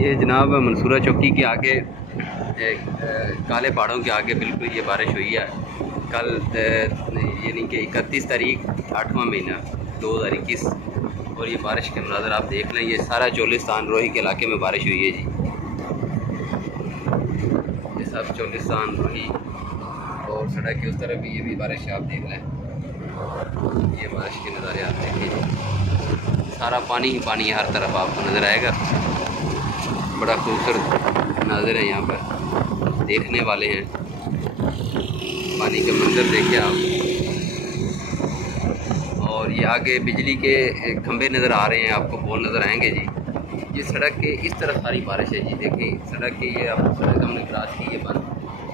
ये जनाब मंसूरा चौकी के आगे काले पहाड़ों के आगे बिल्कुल ये बारिश हुई है कल, यानी कि 31 तारीख 8वां महीना 2021। और ये बारिश के मनाज़र आप देख लें, ये सारा चोलिस्तान रोही के इलाके में बारिश हुई है जी। ये सब चोलिस्तान रोही और सड़क के उस तरफ भी ये भी बारिश आप देख लें। ये बारिश के नज़ारे आप देखिए, सारा पानी ही पानी है, हर तरफ आपको नज़र आएगा। बड़ा खूबसूरत नाज़र है, यहाँ पर देखने वाले हैं। पानी के मंजर देखिए आप। और ये आगे बिजली के खंभे नज़र आ रहे हैं, आपको पोल नज़र आएंगे जी। ये सड़क के इस तरफ सारी बारिश है जी। देखिए सड़क के ये आप सड़क हमने क्रॉस की है बंद,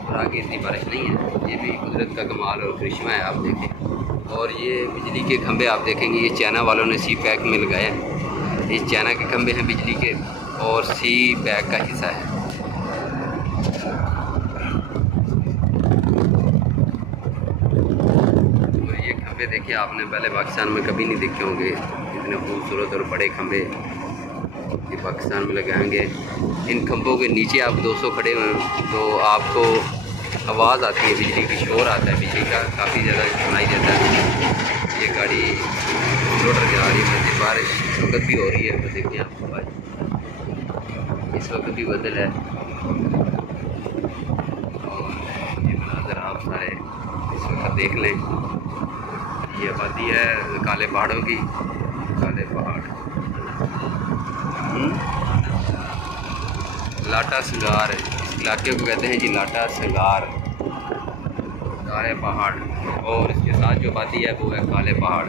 और आगे इतनी बारिश नहीं है। ये भी कुदरत का कमाल और करिश्मा है, आप देखें। और ये बिजली के खंभे आप देखेंगे, ये चाइना वालों ने सी पैक में लगाए हैं। ये चाइना के खंभे हैं बिजली के, और सी पैक का हिस्सा है। और ये खंभे देखिए, आपने पहले पाकिस्तान में कभी नहीं देखे होंगे इतने खूबसूरत और बड़े खंभे। ये पाकिस्तान में लगाएंगे। इन खंभों के नीचे आप 200 खड़े हुए तो आपको आवाज़ आती है, बिजली की शोर आता है, बिजली का काफ़ी ज़्यादा सुनाई देता है। ये गाड़ी लोडर जा रही है, बारिश इस वक्त भी हो रही है। तो देखिए आपको आज इस वक्त भी बदल है। और ये मनाज़र आप सारे इस वक्त देख लें। ये आबादी है काले पहाड़ों की, काले पहाड़ लाटा संगार, इस इलाके को कहते हैं जी लाटा संगार, काले पहाड़। और इसके साथ जो आबादी है वो है काले पहाड़।